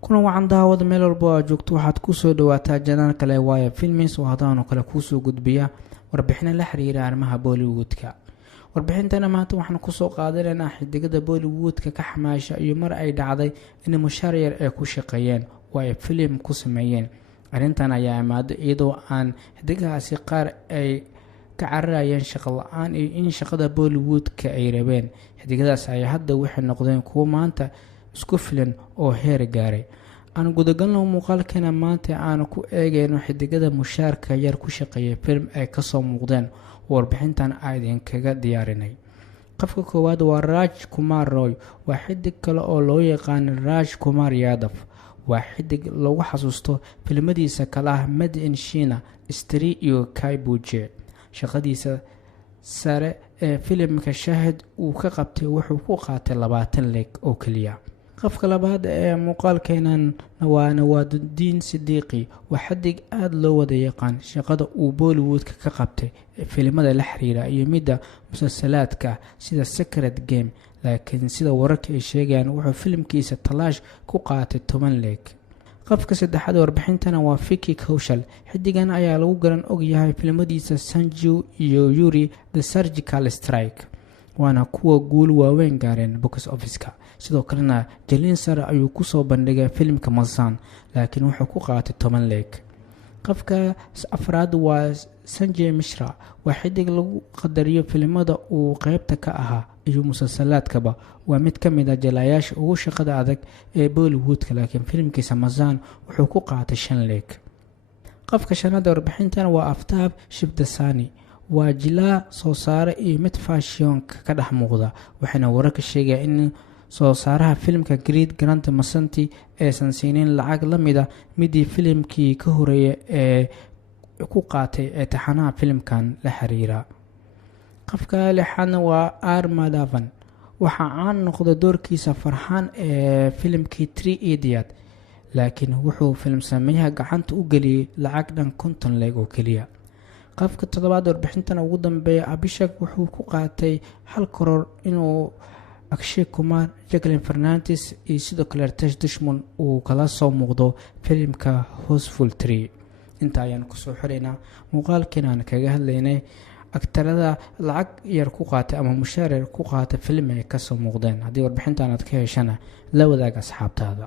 kuna wacan daawada meel walba oo joogto waxaad ku soo dhawaataa janaan kale waayo filmis oo hadaan oo kale ku soo gudbiya warbixino la xiriira arrimaha Bollywoodka. warbixintana maanta waxaan ku soo qaadanaynaa xidigada Bollywoodka ka xamaasha iyo mar ay dhacday in mushaar ay ku shaqeeyeen oo ay film ku sameeyeen. arrintan ayaa imaado iyadoo aan xidigahaasi qaar ay ka cararayeen shaqo la'aan iyo in shaqada Bollywoodka ay rabeen. xidigadaas ay hadda waxay noqdeen kuwo maanta isku filan oo heer gaaray. aan gudagalno muuqaalkeena maanta aan ku eegayno xidigada mushaarka yar ku shaqeeya film ay ka soo muuqdeen warbixintan aydan kaga diyaarinay. qofka koowaad waa Raj Kumar Roy, waa xidig kale oo loo yaqaan Raj Kumar Yadav. waa xidig lagu xasuusto filmadiisa kala ah Made in China, Stree iyo Kai Buje. shaqadiisa sare ee filimka Shahid uu ka qabtay wuxuu ku qaatay 20 leeg oo kaliya. qofka labaad ee muuqaalkeenan waa Nawaduddin Siddiqui, waa xidig aad loo wada yaqaan shaqada uu Bollywoodka ka qabtay filimada la xiriira iyo midda musalsalaadka sida Secret Game, laakiin sida wararka ay sheegayaan wuxuu filimkiisa Talaash ku qaatay 10 leeg. qofka saddexaad warbixintana waa Vicky Kaushal. xidigan ayaa lagu garan og yahay filimadiisa Sanju iyo Yuri The Surgical Strike, waana kuwa guul waaweyn gaareen box office-ka. sidoo kalena jalin sare ayuu ku soo bandhigay filimka Mazan, laakiin wuxuu ku qaatay 10 leeg. qofka afraad waa Sanjay Mishra, waa xidig lagu qadariyo filimada uu qaybta ka ahaa iyo musalsalaadkaba. waa mid ka mid ah jilaayaasha ugu shaqada adag ee Bollywoodka, laakiin filimkiisa Mazan wuxuu ku qaatay 5 leeg. qofka shanaad warbixintan waa Aftab Shivdasani, waa jilaa soo saare iyo mid fashion ka dhex muuqda. waxaana wararka sheegaya in soo saaraha filimka Great Grand Masanti aysan siinin lacag la mid ah midii filimkii ka horeeyay ee ku qaatay ee taxanaha filimkan la xiriira. qofka lixaadna waa R Madhavan, waxaa caan noqday doorkiisa Farhan ee filimkii Three Idiots, laakiin wuxuu film sameeyaha gacanta u geliyay lacag dhan 50 leeg oo kaliya. qofka toddobaad warbixintan ugu dambeeya Abhishek wuxuu ku qaatay 1 crore inuu Akshay Kumar, Jacqueline Fernandez iyo sidoo kale Ritesh Dushman uu kala soo muuqdo filimka Houseful 3. inta ayaan kusoo xiraynaa muuqaalkeena aan kaga hadlaynay aktarada lacag yar ku qaatay ama mushaar yar ku qaatay film ay ka soo muuqdeen. haddii warbixintan aad ka heshana la wadaag asxaabtaada.